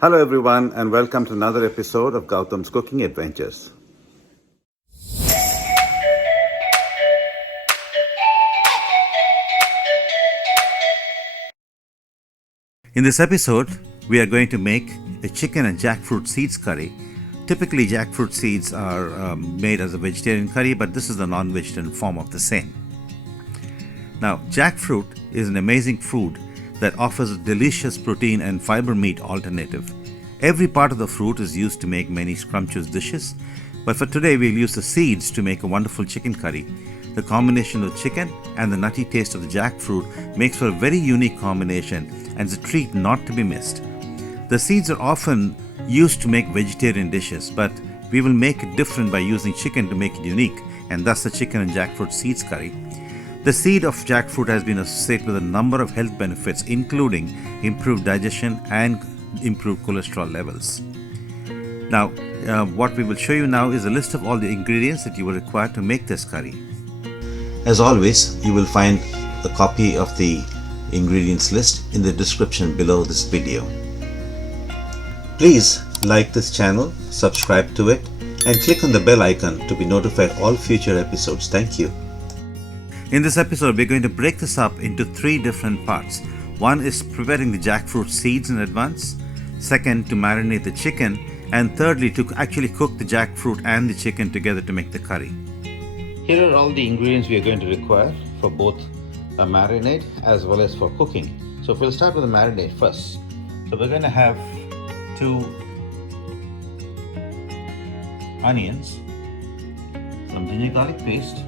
Hello everyone and welcome to another episode of Gautam's Cooking Adventures. In this episode, we are going to make a chicken and jackfruit seeds curry. Typically, jackfruit seeds are made as a vegetarian curry, but this is the non-vegetarian form of the same. Now, jackfruit is an amazing food that offers a delicious protein and fiber meat alternative. Every part of the fruit is used to make many scrumptious dishes, but for today we'll use the seeds to make a wonderful chicken curry. The combination of chicken and the nutty taste of the jackfruit makes for a very unique combination and is a treat not to be missed. The seeds are often used to make vegetarian dishes, but we will make it different by using chicken to make it unique, and thus the chicken and jackfruit seeds curry. The seed of jackfruit has been associated with a number of health benefits, including improved digestion and improved cholesterol levels. Now, what we will show you now is a list of all the ingredients that you will require to make this curry. As always, you will find a copy of the ingredients list in the description below this video. Please like this channel, subscribe to it, and click on the bell icon to be notified all future episodes. Thank you. In this episode, we're going to break this up into 3 different parts. One is preparing the jackfruit seeds in advance, second to marinate the chicken, and thirdly to actually cook the jackfruit and the chicken together to make the curry. Here are all the ingredients we are going to require for both a marinade as well as for cooking. So we'll start with the marinade first. So we're going to have 2 onions, some ginger garlic paste,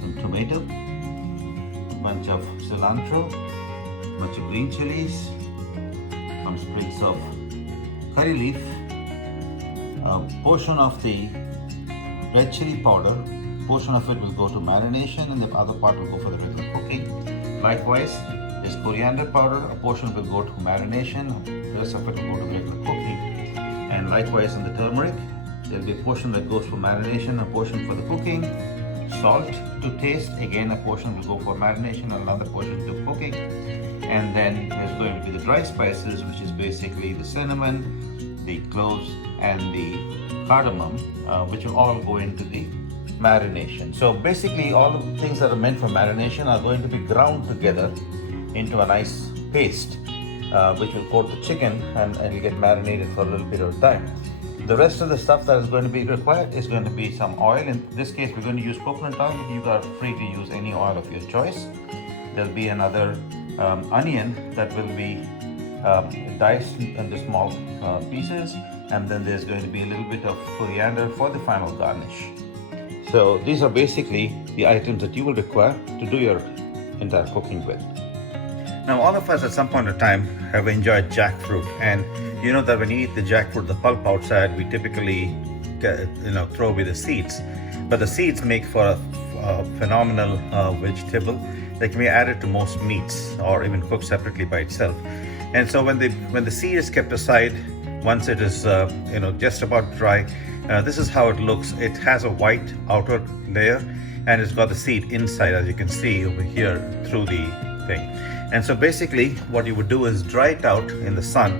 some tomato, a bunch of cilantro, a bunch of green chilies, some sprigs of curry leaf, a portion of the red chili powder. Portion of it will go to marination and the other part will go for the regular cooking. Likewise, there's coriander powder, a portion will go to marination, the rest of it will go to regular cooking. And likewise in the turmeric, there will be a portion that goes for marination, a portion for the cooking. Salt to taste, again a portion will go for marination and another portion to cooking. And then there's going to be the dry spices, which is basically the cinnamon, the cloves and the cardamom, which will all go into the marination. So basically all of the things that are meant for marination are going to be ground together into a nice paste, which will coat the chicken and it'll get marinated for a little bit of time. The rest of the stuff that is going to be required is going to be some oil. In this case, we're going to use coconut oil. You are free to use any oil of your choice. There'll be another onion that will be diced into small pieces, and then there's going to be a little bit of coriander for the final garnish. So these are basically the items that you will require to do your entire cooking with. Now, all of us at some point in time have enjoyed jackfruit, and you know that when you eat the jackfruit, the pulp outside, we typically throw away the seeds. But the seeds make for a phenomenal vegetable that can be added to most meats or even cooked separately by itself. And so when the seed is kept aside, once it is just about dry, this is how it looks. It has a white outer layer and it's got the seed inside, as you can see over here through the thing. And so basically what you would do is dry it out in the sun,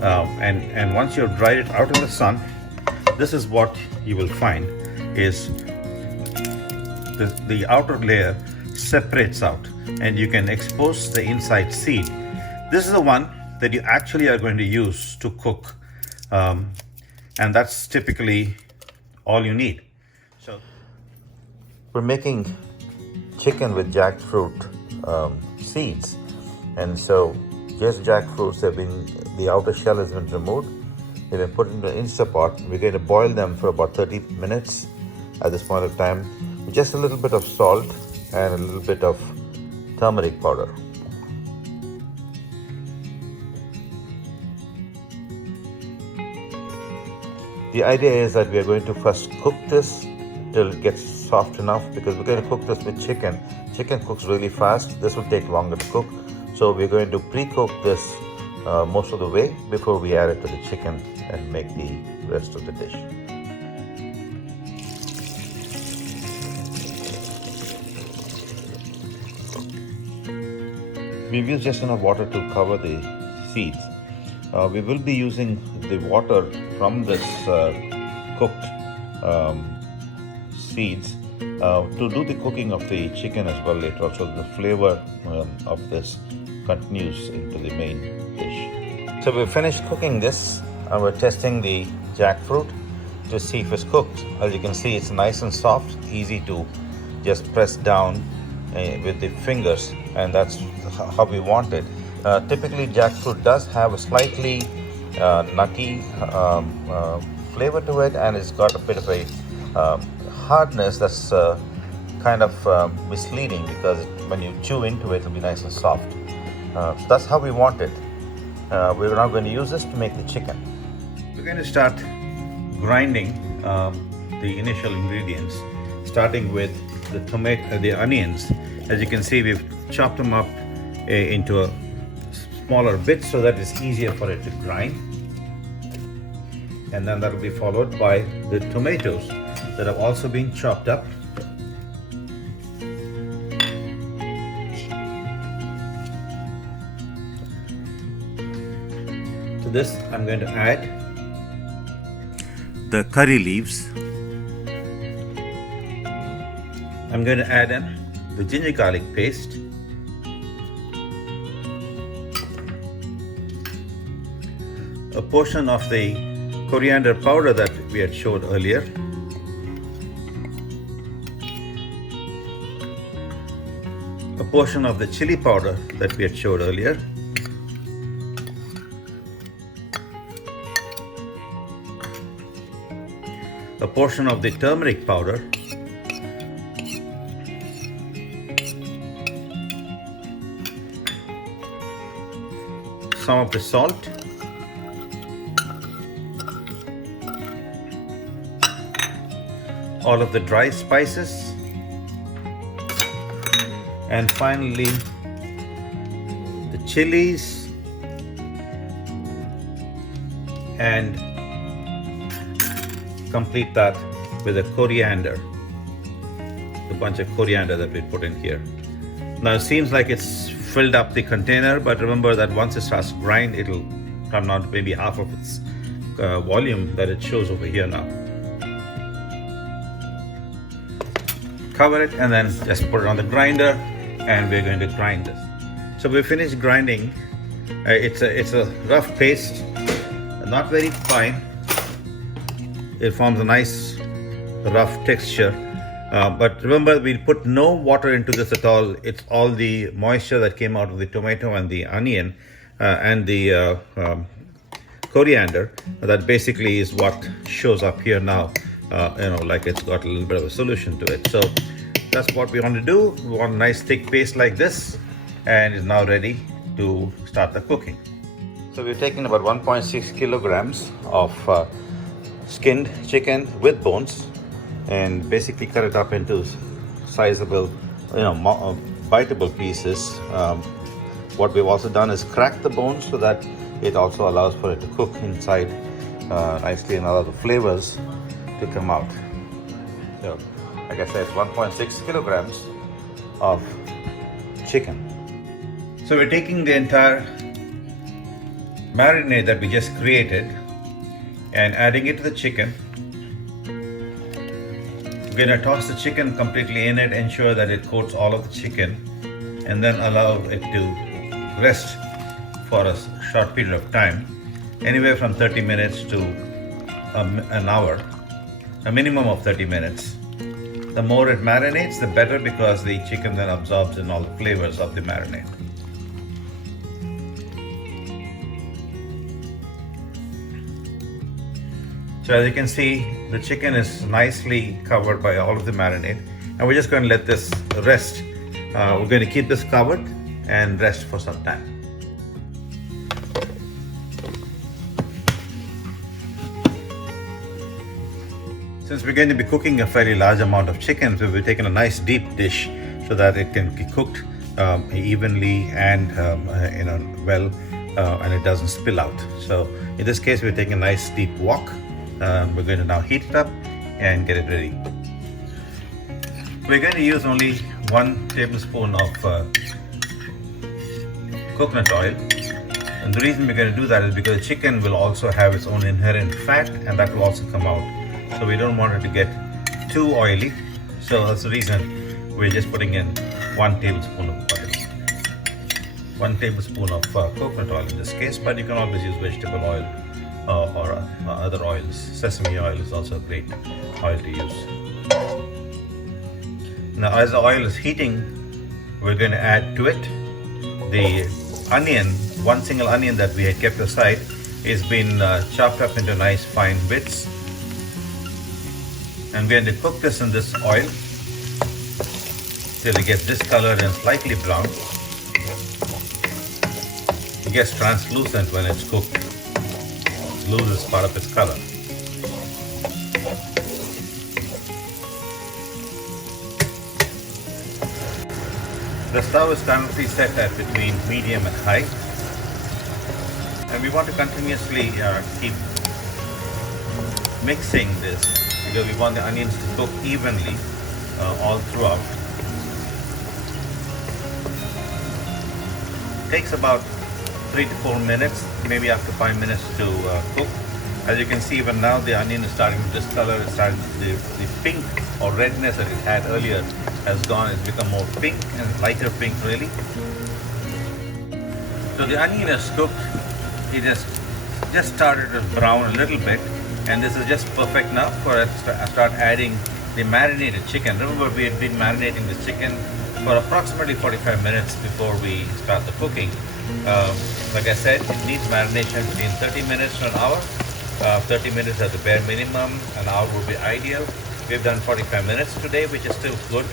and once you've dried it out in the sun, this is what you will find is the outer layer separates out and you can expose the inside seed. This is the one that you actually are going to use to cook, and that's typically all you need. So we're making chicken with jackfruit seeds, and so just jackfruits the outer shell has been removed. They've been put into an Instapot. We're going to boil them for about 30 minutes at this point of time with just a little bit of salt and a little bit of turmeric powder. The idea is that we are going to first cook this till it gets soft enough, because we're going to cook this with chicken. Chicken cooks really fast. This will take longer to cook. So we're going to pre-cook this most of the way before we add it to the chicken and make the rest of the dish. We've used just enough water to cover the seeds. we will be using the water from this cooked seeds to do the cooking of the chicken as well later on, so the flavor of this continues into the main dish. So we finished cooking this and we're testing the jackfruit to see if it's cooked. As you can see, it's nice and soft, easy to just press down with the fingers, and that's how we want it. Typically jackfruit does have a slightly nutty flavor to it, and it's got a bit of a hardness that's kind of misleading, because when you chew into it, it'll be nice and soft. So that's how we want it. We're now going to use this to make the chicken. We're going to start grinding the initial ingredients, starting with the onions. As you can see, we've chopped them up into a smaller bits so that it's easier for it to grind. And then that will be followed by the tomatoes that have also been chopped up. To this, I'm going to add the curry leaves. I'm going to add in the ginger garlic paste, a portion of the coriander powder that we had showed earlier, a portion of the chili powder that we had showed earlier, a portion of the turmeric powder, some of the salt, all of the dry spices, and finally the chilies and complete that with a coriander, the bunch of coriander that we put in here. Now it seems like it's filled up the container, but remember that once it starts to grind, it'll come down to maybe half of its volume that it shows over here now. Cover it and then just put it on the grinder, and we're going to grind this. So we finished grinding. It's a rough paste, not very fine. It forms a nice rough texture. But remember, we'll put no water into this at all. It's all the moisture that came out of the tomato and the onion and the coriander that basically is what shows up here now. Like it's got a little bit of a solution to it. So that's what we want to do. We want a nice thick paste like this, and it's now ready to start the cooking. So we're taking about 1.6 kilograms of skinned chicken with bones, and basically cut it up into sizable, biteable pieces. What we've also done is crack the bones so that it also allows for it to cook inside nicely and allow the flavors to come out. So, like I said, it's 1.6 kilograms of chicken. So we're taking the entire marinade that we just created and adding it to the chicken. We're going to toss the chicken completely in it, ensure that it coats all of the chicken, and then allow it to rest for a short period of time, anywhere from 30 minutes to an hour, a minimum of 30 minutes. The more it marinates, the better, because the chicken then absorbs in all the flavors of the marinade. So as you can see, the chicken is nicely covered by all of the marinade, and we're just going to let this rest. We're going to keep this covered and rest for some time. Since we're going to be cooking a fairly large amount of chicken, so we've taken a nice deep dish so that it can be cooked evenly and well, and it doesn't spill out. So in this case, we're taking a nice deep wok. We're going to now heat it up and get it ready. We're going to use only 1 tablespoon of coconut oil. And the reason we're going to do that is because the chicken will also have its own inherent fat, and that will also come out. So we don't want it to get too oily. So that's the reason we're just putting in 1 tablespoon of oil. 1 tablespoon of coconut oil in this case, but you can always use vegetable oil or other oils. Sesame oil is also a great oil to use. Now as the oil is heating, we're going to add to it the onion. One single onion that we had kept aside is been chopped up into nice fine bits, and we're going to cook this in this oil till it gets discolored and slightly brown. It gets translucent when it's cooked. It loses part of its color. The stove is currently set at between medium and high, and we want to continuously keep mixing this because we want the onions to cook evenly all throughout. It takes about 3 to 4 minutes, maybe up to 5 minutes to cook. As you can see, even now the onion is starting to discolor. It's starting the pink or redness that it had earlier has gone. It's become more pink and lighter pink really. So the onion is cooked. It just started to brown a little bit, and this is just perfect now for us to start adding the marinated chicken. Remember, we had been marinating the chicken for approximately 45 minutes before we start the cooking. Like I said, it needs marination between 30 minutes to an hour. 30 minutes at the bare minimum, an hour would be ideal. We've done 45 minutes today, which is still good.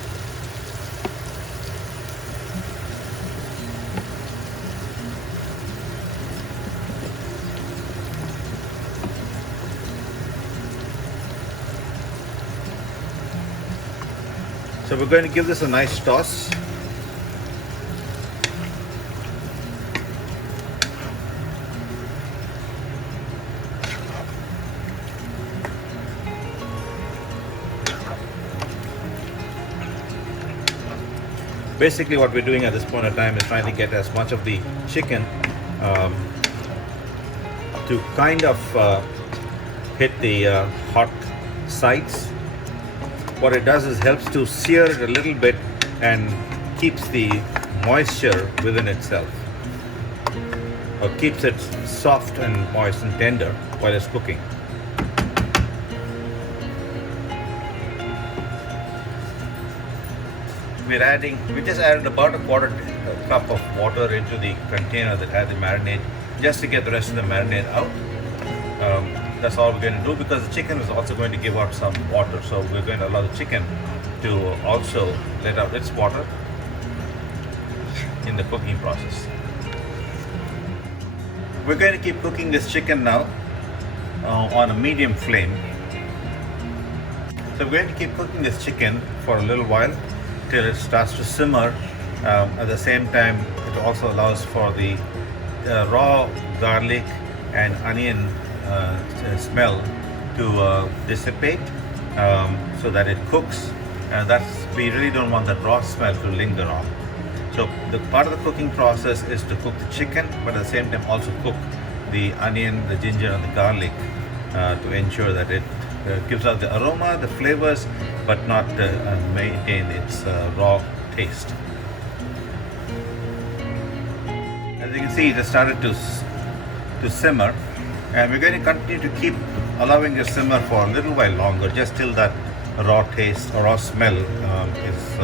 So we're going to give this a nice toss. Basically what we're doing at this point in time is trying to get as much of the chicken to kind of hit the hot sides. What it does is helps to sear it a little bit and keeps the moisture within itself, or keeps it soft and moist and tender while it's cooking. We just added about a quarter cup of water into the container that had the marinade, just to get the rest of the marinade out. That's all we're going to do, because the chicken is also going to give out some water, so we're going to allow the chicken to also let out its water in the cooking process. We're going to keep cooking this chicken now on a medium flame. So we're going to keep cooking this chicken for a little while till it starts to simmer. At the same time, it also allows for the raw garlic and onion smell to dissipate, so that it cooks. We really don't want that raw smell to linger on. So the part of the cooking process is to cook the chicken, but at the same time also cook the onion, the ginger and the garlic to ensure that it gives out the aroma, the flavors, but not maintain its raw taste. As you can see, it has started to simmer, and we're going to continue to keep allowing it to simmer for a little while longer, just till that raw taste or raw smell is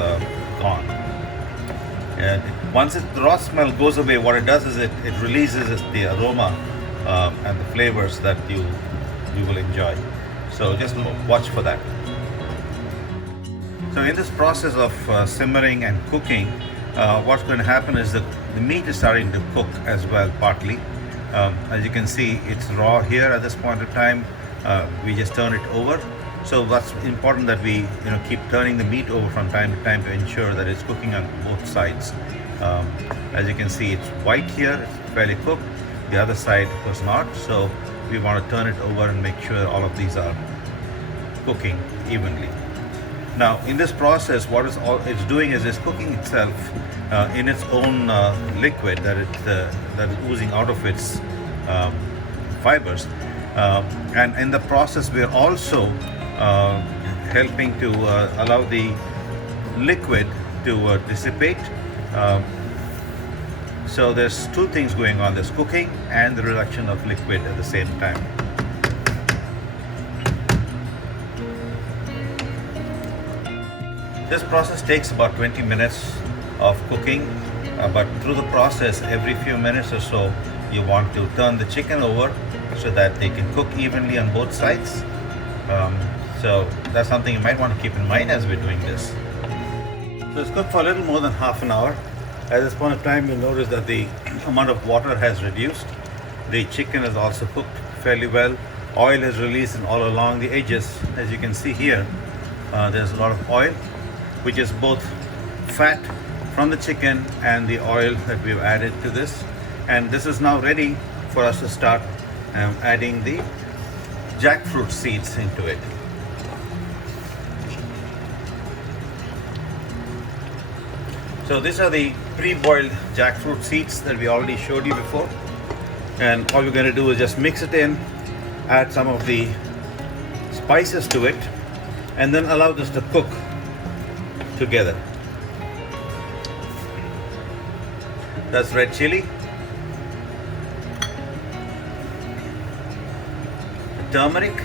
gone. And once the raw smell goes away, what it does is it releases the aroma and the flavors that you will enjoy. So just watch for that. So in this process of simmering and cooking, what's going to happen is that the meat is starting to cook as well, partly. As you can see, it's raw here at this point of time. We just turn it over. So that's important that we keep turning the meat over from time to time to ensure that it's cooking on both sides. As you can see, it's white here, it's fairly cooked. The other side was not, so we want to turn it over and make sure all of these are cooking evenly. Now in this process, what it's doing is it's cooking itself in its own liquid that is oozing out of its fibers. And in the process, we are also helping to allow the liquid to dissipate. So there's two things going on. There's cooking and the reduction of liquid at the same time. This process takes about 20 minutes of cooking, but through the process, every few minutes or so, you want to turn the chicken over so that they can cook evenly on both sides. So that's something you might want to keep in mind as we're doing this. So it's cooked for a little more than half an hour. At this point of time, you'll notice that the amount of water has reduced. The chicken is also cooked fairly well. Oil is released in all along the edges. As you can see here, there's a lot of oil, which is both fat from the chicken and the oil that we've added to this. And this is now ready for us to start adding the jackfruit seeds into it. So these are the pre-boiled jackfruit seeds that we already showed you before. And all we're going to do is just mix it in, add some of the spices to it, and then allow this to cook together. That's red chili, turmeric,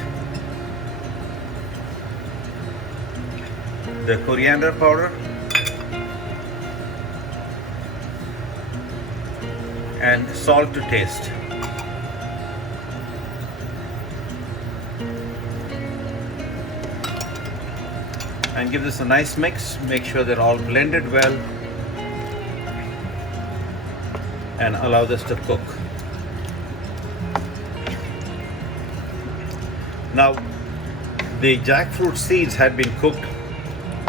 the coriander powder, and salt to taste. And give this a nice mix. Make sure they're all blended well and allow this to cook. Now, the jackfruit seeds had been cooked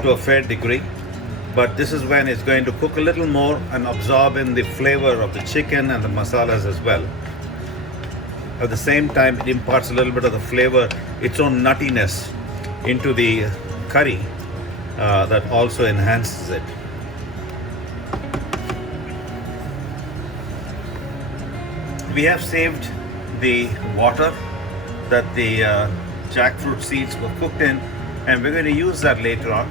to a fair degree, but this is when it's going to cook a little more and absorb in the flavor of the chicken and the masalas as well. At the same time, it imparts a little bit of the flavor, its own nuttiness into the curry that also enhances it. We have saved the water that the jackfruit seeds were cooked in, and we're going to use that later on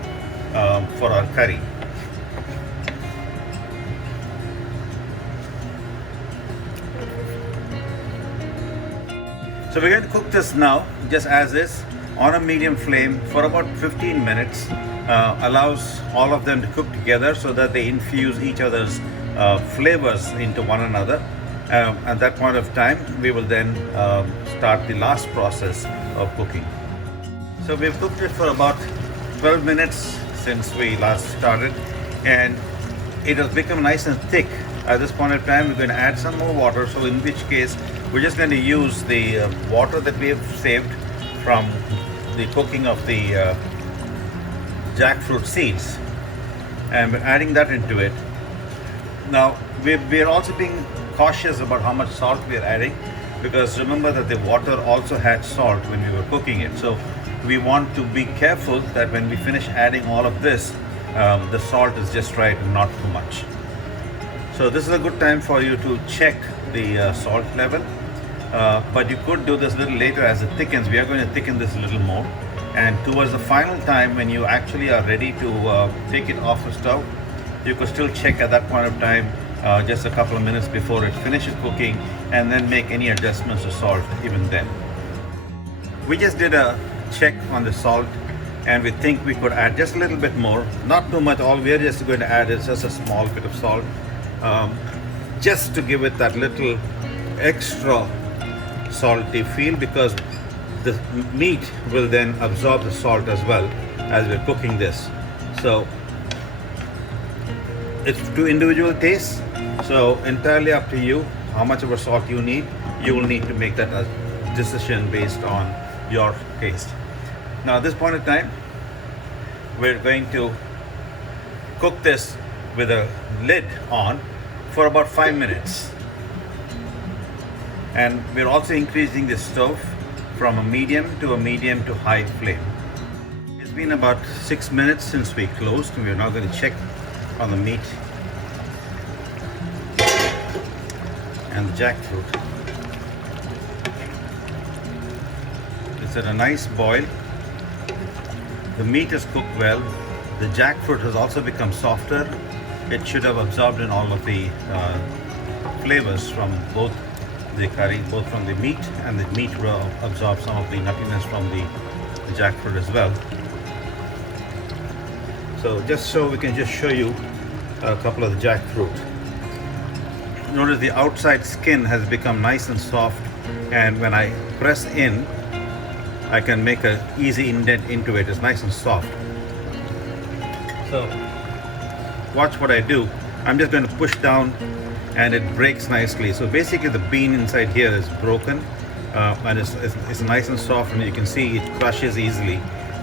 for our curry. So we're going to cook this now, just as is, on a medium flame for about 15 minutes. Allows all of them to cook together so that they infuse each other's flavors into one another. At that point of time, we will then start the last process of cooking. So we've cooked it for about 12 minutes since we last started, and it has become nice and thick. At this point of time, we're going to add some more water, so in which case we're just going to use the water that we have saved from the cooking of the jackfruit seeds, and we're adding that into it. Now we're also being cautious about how much salt we're adding, because remember that the water also had salt when we were cooking it. So we want to be careful that when we finish adding all of this, the salt is just right and not too much. So this is a good time for you to check the salt level, but you could do this a little later as it thickens. We are going to thicken this a little more, and towards the final time when you actually are ready to take it off the stove, you could still check at that point of time, just a couple of minutes before it finishes cooking, and then make any adjustments to salt even then. We just did a check on the salt, and we think we could add just a little bit more, not too much. All we are just going to add is just a small bit of salt, just to give it that little extra salty feel, because the meat will then absorb the salt as well as we're cooking this. So it's to individual tastes, so entirely up to you how much of a salt you need. You will need to make that a decision based on your taste. Now at this point in time, we're going to cook this with a lid on for about 5 minutes, and we're also increasing the stove from a medium to high flame. It's been about 6 minutes since we closed, and we're now going to check on the meat and the jackfruit. It's at a nice boil. The meat is cooked well. The jackfruit has also become softer. It should have absorbed in all of the flavors from both the curry, both from the meat, and the meat will absorb some of the nuttiness from the jackfruit as well. So just so we can just show you a couple of the jackfruit. Notice the outside skin has become nice and soft, and when I press in, I can make an easy indent into it. It's nice and soft. So watch what I do. I'm just going to push down and it breaks nicely. So basically the bean inside here is broken and it's nice and soft, and you can see it crushes easily.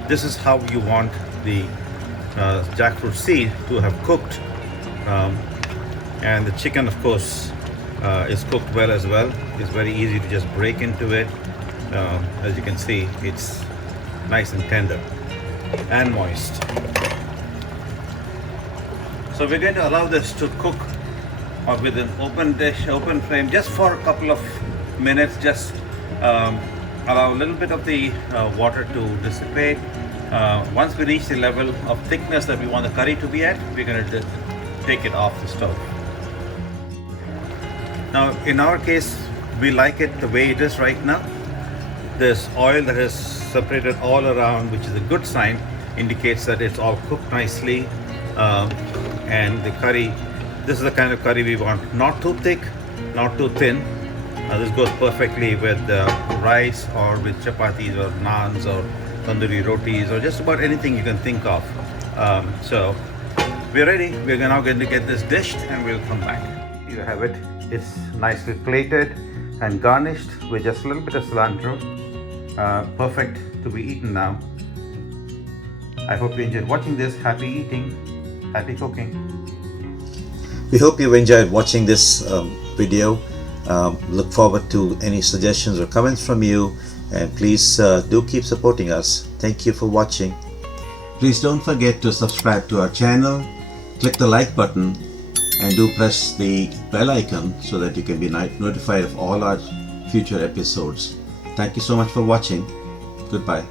This is how you want the jackfruit seed to have cooked. And the chicken, of course, is cooked well as well. It's very easy to just break into it. As you can see, it's nice and tender and moist. So we're going to allow this to cook with an open dish, open flame, just for a couple of minutes. Just allow a little bit of the water to dissipate. Once we reach the level of thickness that we want the curry to be at, we're going to take it off the stove. Now, in our case, we like it the way it is right now. There's oil that has separated all around, which is a good sign, indicates that it's all cooked nicely. And the curry, this is the kind of curry we want, not too thick, not too thin. This goes perfectly with rice or with chapatis or naans or tandoori rotis or just about anything you can think of. So we're ready. We're now going to get this dished and we'll come back. You have it. It's nicely plated and garnished with just a little bit of cilantro. Perfect to be eaten now. I hope you enjoyed watching this. Happy eating, happy cooking. We hope you enjoyed watching this video. Look forward to any suggestions or comments from you, and please do keep supporting us. Thank you for watching. Please don't forget to subscribe to our channel, click the like button, and do press the bell icon so that you can be notified of all our future episodes. Thank you so much for watching. Goodbye.